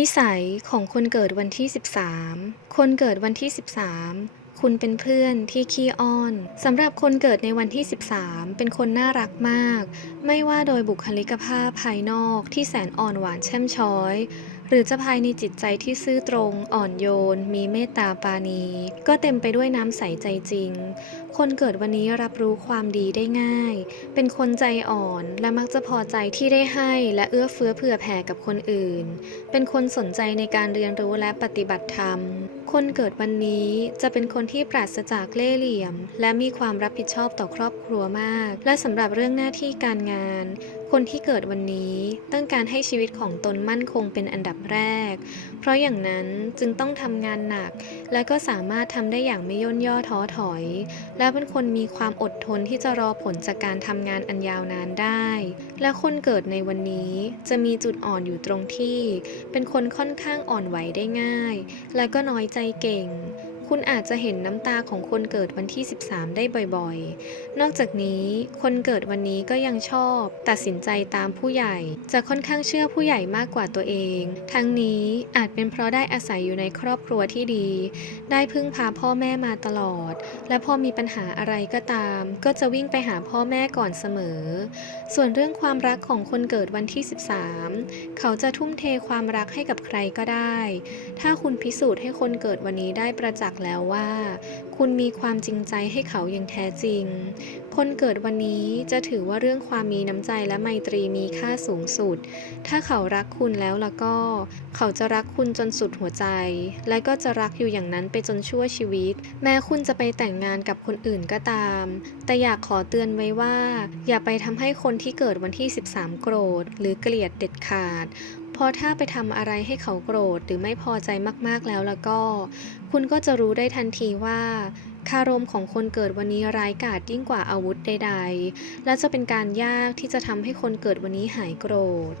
นิสัยของคนเกิดวันที่ 13 คนเกิดวันที่ 13 คุณเป็นเพื่อนที่ขี้อ้อนสำหรับคนเกิดในวันที่ 13 เป็นคนน่ารักมาก ไม่ว่าโดยบุคลิกภาพภายนอกที่แสนอ่อนหวานแช่มช้อยหรือจะภายในจิตใจที่ซื่อตรง อ่อนโยน มีเมตตาปาณี ก็เต็มไปด้วยน้ำใสใจจริง คนเกิดวันนี้รับรู้ความดีได้ง่าย เป็นคนใจอ่อนและมักจะพอใจที่ได้ให้และเอื้อเฟื้อเผื่อแผ่กับคนอื่น เป็นคนสนใจในการเรียนรู้และปฏิบัติธรรม คนเกิดวันนี้จะเป็นคนที่ปราศจากเล่ห์เหลี่ยม และมีความรับผิดชอบต่อครอบครัวมาก และสำหรับเรื่องหน้าที่การงาน คนที่เกิดวันนี้ต้องการให้ชีวิตของตนมั่นคงเป็นอันดับแรก เพราะอย่างนั้นจึงต้องทำงานหนัก และก็สามารถทำได้อย่างไม่ย่นย่อท้อถอย และเป็นคนมีความอดทนที่จะรอผลจากการทำงานอันยาวนานได้ และคนเกิดในวันนี้จะมีจุดอ่อนอยู่ตรงที่ เป็นคนค่อนข้างอ่อนไหวได้ง่าย และก็น้อยใจเก่ง คุณอาจจะเห็นน้ำตาของคนเกิดวันที่ 13 ได้บ่อยๆ นอกจากนี้คนเกิดวันนี้ก็ยังชอบ ตัดสินใจตามผู้ใหญ่ จะค่อนข้างเชื่อผู้ใหญ่มากกว่าตัวเอง ทั้งนี้อาจเป็นเพราะได้อาศัยอยู่ในครอบครัวที่ดี ได้พึ่งพาพ่อแม่มาตลอด และพอมีปัญหาอะไรก็ตาม ก็จะวิ่งไปหาพ่อแม่ก่อนเสมอ ส่วนเรื่องความรักของคนเกิดวันที่ 13 เขาจะทุ่มเทความรักให้กับใครก็ได้ ถ้าคุณพิสูจน์ให้คนเกิดวันนี้ได้ประจักษแล้วว่า คุณมีความจริงใจให้เขาอย่างแท้จริง คนเกิดวันนี้จะถือว่าเรื่องความมีน้ำใจและไมตรีมีค่าสูงสุด ถ้าเขารักคุณแล้วแล้วก็ เขาจะรักคุณจนสุดหัวใจ และก็จะรักอยู่อย่างนั้นไปจนชั่วชีวิต แม้คุณจะไปแต่งงานกับคนอื่นก็ตาม แต่อยากขอเตือนไว้ว่า อย่าไปทำให้คนที่เกิดวันที่ 13 โกรธ หรือเกลียดเด็ดขาด พราะถ้าไปทำอะไรให้เขาโกรธหรือไม่พอใจมากๆแล้วแล้วก็ คุณก็จะรู้ได้ทันทีว่า คารมของคนเกิดวันนี้ร้ายกาจยิ่งกว่าอาวุธใด ๆ และจะเป็นการยากที่จะทำให้คนเกิดวันนี้หายโกรธ